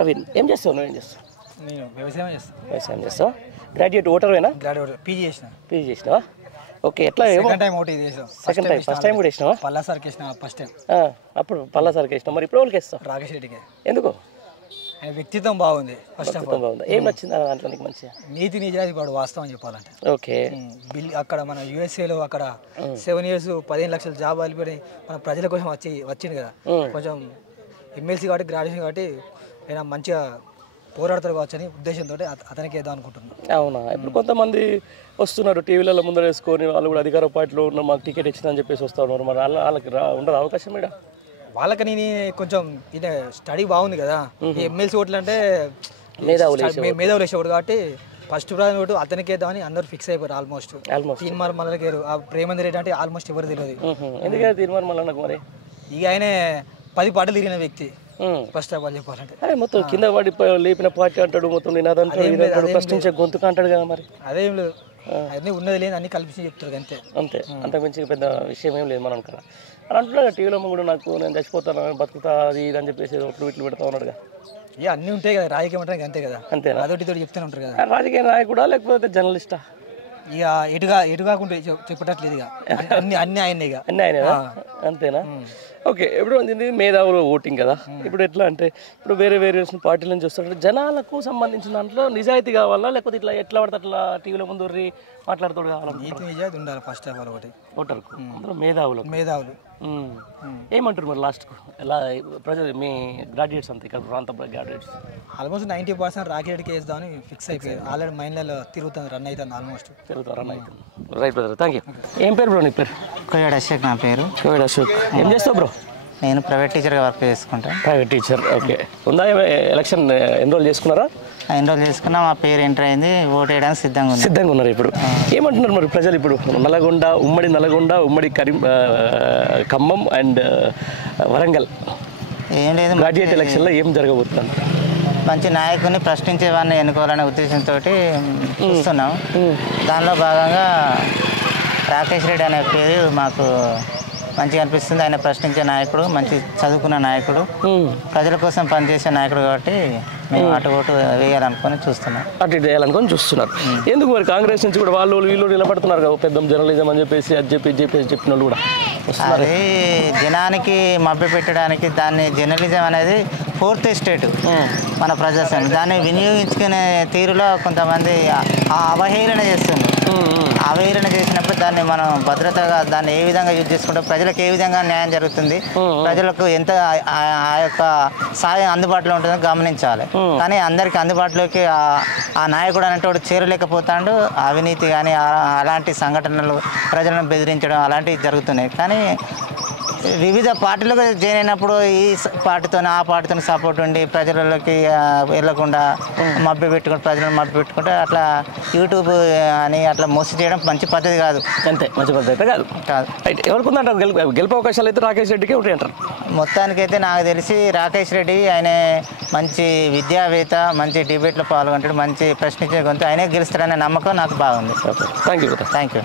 ప్రవీణ్ ఏం చేస్తావు? నువ్వు ఏం చేస్తావు? నేను వ్యవసాయం చేస్తాను. వ్యవసాయం చేస్తావా? గ్రాడ్యుయేట్ ఓటర్వేనా? గ్రాడ్యుయేట్ పీజీ చేసినావా? ఓకే, ఎట్లా సెకండ్ టైం ఓటు చేసాం. సెకండ్ టైం ఫస్ట్ టైం కూడా వేసినావా? పల్లాసార్కి వేసిన ఫస్ట్ టైం. అప్పుడు పల్లాసార్కి వేసినావు, మరి ఇప్పుడు వాళ్ళకి వేస్తావు? రాకేష్ రెడ్డికి. ఎందుకు? ఆయన వ్యక్తిత్వం బాగుంది. ఫస్ట్ ఆఫ్ ఆల్ బాగుంది. ఏం నచ్చింది దాంట్లో నీకు మంచిగా? నీతి నిజాయితీ వాడు వాస్తవం చెప్పాలంటే. ఓకే. అక్కడ మన యూఎస్ఏలో అక్కడ 7 years 15 లక్షల జాబ్ వెళ్ళిపోయి మన ప్రజల కోసం వచ్చింది కదా. కొంచెం ఎమ్మెల్సీ కాబట్టి గ్రాడ్యుయేషన్ కాబట్టి ఆయన మంచిగా పోరాడతారు కావచ్చు అని ఉద్దేశంతో అతనికి ఏదో అనుకుంటున్నాను. అవునా? ఇప్పుడు కొంతమంది వస్తున్నారు టీవీలలో ముందర వేసుకొని, వాళ్ళు కూడా అధికార పార్టీలో ఉన్న మాకు టికెట్ ఇచ్చిందని చెప్పేసి వస్తూ ఉన్నారు. మరి వాళ్ళకి ఉండదు అవకాశం ఇక్కడ? వాళ్ళకని కొంచెం ఈయన స్టడీ బాగుంది కదా. ఈ ఎమ్మెల్సీ ఓట్లు అంటే మేధావులు వేసేవాడు కాబట్టి ఫస్ట్ ప్రాధాన్యత ఓటు అతనికి వేద్దామని అందరూ ఫిక్స్ అయిపోయారు. ఆల్మోస్ట్ తీన్మార్ మల్లకి ప్రేమందర్ రెడ్డి అంటే ఆల్మోస్ట్ ఎవరు తెలియదు. ఎందుకంటే తీన్మార్ మల్లన్నకు మరి ఇక ఆయనే 10 పాటలు తిరిగిన వ్యక్తి. ఫస్ట్ ఆఫ్ ఆల్ చెప్పాలంటే మొత్తం కింద పడి లేపిన పార్టీ అంటాడు, మొత్తం ప్రశ్నించే గొంతుకు అంటాడు కదా. మరి అదేం లేదు, అన్నీ ఉన్నది లేదు, అన్ని కల్పించి చెప్తారు అంతే. అంతకు మించి పెద్ద విషయం ఏం లేదు మనం కదా. అని అంటున్నాడు టీవీలో కూడా, నాకు నేను చచ్చిపోతాను బతుకుతా అది ఇది అని చెప్పేసి ఒట్లు ఇట్లు పెడతా ఉన్నాడుగా. ఇక అన్నీ ఉంటాయి కదా, రాజకీయం అంటే అంతే కదా. అంతేనా? అదొకటి తోటి చెప్తూనే ఉంటారు కదా. రాజకీయ నాయకుడా లేకపోతే జర్నలిస్టా? ఇక ఎటు కాకుండా చెప్పటట్లేదు. ఇక అన్ని ఆయనే. ఇక అన్నీ ఆయనేనా? అంతేనా? ఓకే. ఇప్పుడు మేధావులు ఓటింగ్ కదా. ఇప్పుడు ఎట్లా అంటే ఇప్పుడు వేరే పార్టీల నుంచి వస్తుంటే జనాలకు సంబంధించిన దాంట్లో నిజాయితీ కావాలా, లేకపోతే ఇట్లా ఎట్లా పడితే అట్లా టీవీలో ముందు మాట్లాడుతూ కావాలా? నీతి నిజాయితీ ఉండాలి ఫస్ట్ ఆఫ్ ఆల్. ఒకటి ఓటర్కు, అందులో మేధావులు ఏమంటారు మరి లాస్ట్కు? ఎలా ప్రజలు మీ గ్రాడ్యుయేట్స్ అంతా ఇక్కడ ప్రాంత గ్రాడ్యుయేట్స్ ఆల్మోస్ట్ 90% రాకెట్కి వేద్దామని ఫిక్స్ అయిపోయారు. ఆల్రెడీ మైండ్లలో తిరుగుతుంది, రన్ అవుతుంది. ఆల్మోస్ట్ రన్ అవుతుంది. Right brother, thank you. ఏం పేరు బ్రో నీ పేరు? కోయాడ్ అశోక్ నా పేరు. కోయాడ్ అశోక్. ఏం చేస్తావు బ్రో? నేను ప్రైవేట్ టీచర్గా వర్క్ చేసుకుంటాను. Private teacher, okay. ఉందా ఎలక్షన్ ఎన్రోల్ చేసుకున్నారా? ఎన్రోల్ చేసుకున్నా, మా పేరు ఎంటర్ అయింది, ఓటు వేయడానికి సిద్ధంగా ఉన్నారు. ఇప్పుడు ఏమంటున్నారు మరి ప్రజలు? ఇప్పుడు నల్గొండ, ఉమ్మడి ఖమ్మం అండ్ వరంగల్ ఏం లేదు, గ్రాడ్యుయేట్ ఎలక్షన్లో ఏం జరగబోతున్నాను? మంచి నాయకుడిని ప్రశ్నించే వాడిని ఎన్నుకోవాలనే ఉద్దేశంతో చూస్తున్నాం. దానిలో భాగంగా రాకేష్ రెడ్డి అనే పేరు మాకు మంచిగా అనిపిస్తుంది. ఆయన ప్రశ్నించే నాయకుడు, మంచి చదువుకున్న నాయకుడు, ప్రజల కోసం పనిచేసే నాయకుడు కాబట్టి మేము అటు ఓటు వేయాలనుకొని చూస్తున్నారు. ఎందుకు మరి కాంగ్రెస్ నుంచి కూడా వీళ్ళు నిలబడుతున్నారు కదా, పెద్ద జర్నలిజం అని చెప్పేసి అది చెప్పిన వాళ్ళు కూడా అది జనానికి మభ్య పెట్టడానికి. దాన్ని జర్నలిజం అనేది 4th estate మన ప్రజాస్వామ్యం, దాన్ని వినియోగించుకునే తీరులో కొంతమంది అవహేళన చేస్తుంది. అవహేళన చేసినప్పుడు దాన్ని మనం భద్రతగా దాన్ని ఏ విధంగా యూజ్ చేసుకుంటే ప్రజలకు ఏ విధంగా న్యాయం జరుగుతుంది, ప్రజలకు ఎంత ఆ యొక్క సాయం అందుబాటులో ఉంటుందో గమనించాలి. కానీ అందరికీ అందుబాటులోకి ఆ నాయకుడు అనేటోడు చేరలేకపోతాడు. అవినీతి కానీ అలాంటి సంఘటనలు, ప్రజలను బెదిరించడం అలాంటివి జరుగుతున్నాయి. కానీ వివిధ పార్టీలకు జాయిన్ అయినప్పుడు ఈ పార్టీతో ఆ పార్టీతో సపోర్ట్ ఉండి ప్రజలకి వెళ్ళకుండా ప్రజలను మభ్య పెట్టుకుంటే అట్లా యూట్యూబ్ అని అట్లా మోసం చేయడం మంచి పద్ధతి కాదు. అంతే, మంచి పద్ధతి కాదు. ఎవరికి ఉందంటారు గెలుపు అవకాశాలు? అయితే రాకేష్ రెడ్డికి ఉంటాయి అంటారు. మొత్తానికైతే నాకు తెలిసి రాకేష్ రెడ్డి ఆయన మంచి విద్యావేత్త, మంచి డిబేట్లో పాల్గొంటాడు, మంచి ప్రశ్నించే గొంతు, ఆయనే గెలుస్తాడనే నమ్మకం నాకు బాగుంది. Thank you.